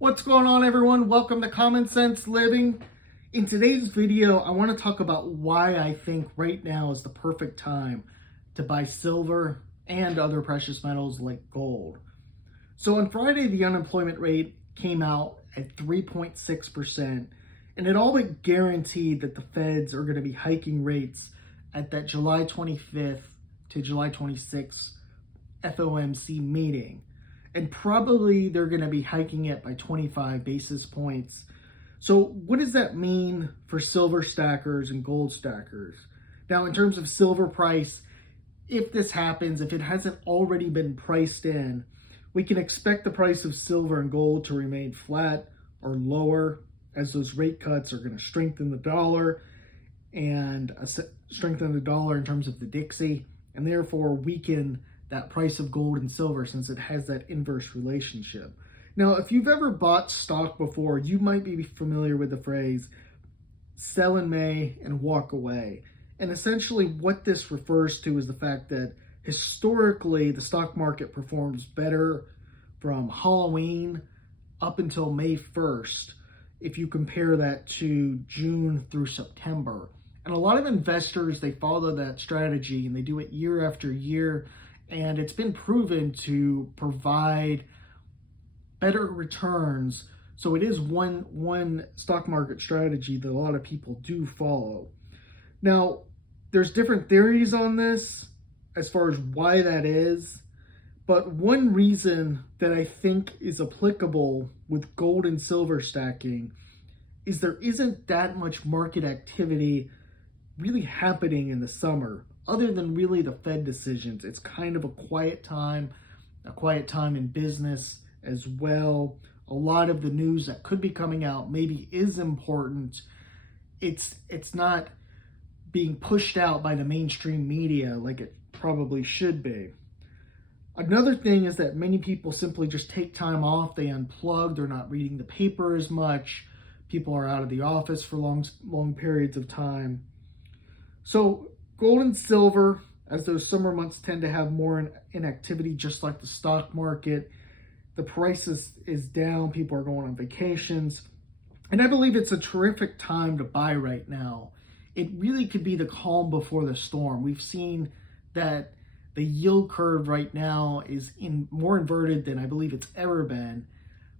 What's going on, everyone? Welcome to Common Sense Living. In today's video, I want to talk about why I think right now is the perfect time to buy silver and other precious metals like gold. So on Friday, the unemployment rate came out at 3.6%, and it all but guaranteed that the feds are going to be hiking rates at that July 25th to July 26th FOMC meeting. And probably they're going to be hiking it by 25 basis points. So what does that mean for silver stackers and gold stackers? Now, in terms of silver price, if this happens, if it hasn't already been priced in, we can expect the price of silver and gold to remain flat or lower, as those rate cuts are going to strengthen the dollar and strengthen the dollar in terms of the Dixie, and therefore weaken that price of gold and silver, since it has that inverse relationship. Now, if you've ever bought stock before, you might be familiar with the phrase sell in May and walk away. And essentially what this refers to is the fact that historically the stock market performs better from Halloween up until May 1st if you compare that to June through September. And a lot of investors, they follow that strategy and they do it year after year. And it's been proven to provide better returns. So it is one stock market strategy that a lot of people do follow. Now, there's different theories on this as far as why that is. But one reason that I think is applicable with gold and silver stacking is there isn't that much market activity really happening in the summer. Other than really the Fed decisions, it's kind of a quiet time in business as well. A lot of the news that could be coming out maybe is important. It's not being pushed out by the mainstream media like it probably should be. Another thing is that many people simply just take time off. They unplug. They're not reading the paper as much. People are out of the office for long periods of time. So gold and silver, as those summer months tend to have more inactivity, just like the stock market, the price is down, people are going on vacations, and I believe it's a terrific time to buy right now. It really could be the calm before the storm. We've seen that the yield curve right now is more inverted than I believe it's ever been.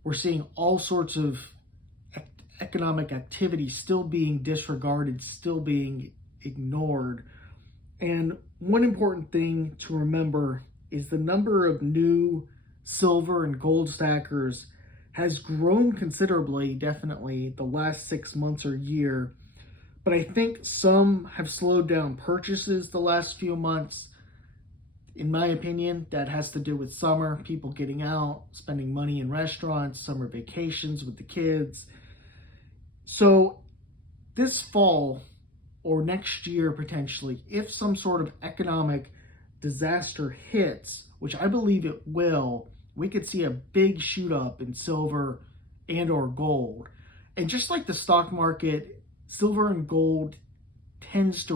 We're seeing all sorts of economic activity still being disregarded, still being ignored. And one important thing to remember is the number of new silver and gold stackers has grown considerably, definitely the last 6 months or year. But I think some have slowed down purchases the last few months. In my opinion, that has to do with summer, people getting out, spending money in restaurants, summer vacations with the kids. So this fall, or next year potentially, if some sort of economic disaster hits, which I believe it will, we could see a big shoot up in silver and or gold. And just like the stock market, silver and gold tends to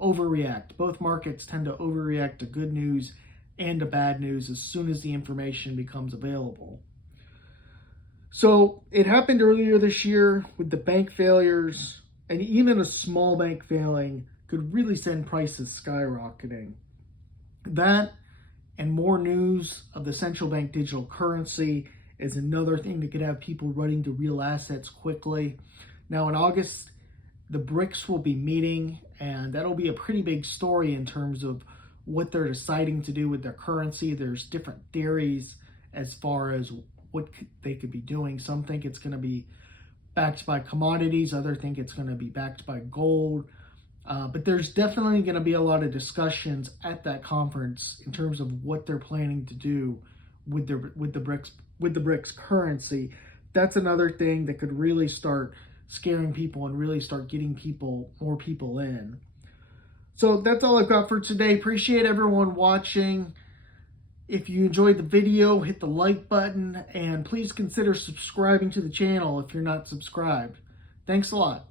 overreact. Both markets tend to overreact to good news and to bad news as soon as the information becomes available. So it happened earlier this year with the bank failures. And even a small bank failing could really send prices skyrocketing. That and more news of the central bank digital currency is another thing that could have people running to real assets quickly. Now in August, the BRICS will be meeting, and that'll be a pretty big story in terms of what they're deciding to do with their currency. There's different theories as far as what they could be doing. Some think it's going to be backed by commodities, others think it's going to be backed by gold. But there's definitely going to be a lot of discussions at that conference in terms of what they're planning to do with the BRICS currency. That's another thing that could really start scaring people and really start getting more people in. So that's all I've got for today. Appreciate everyone watching. If you enjoyed the video, hit the like button, and please consider subscribing to the channel if you're not subscribed. Thanks a lot.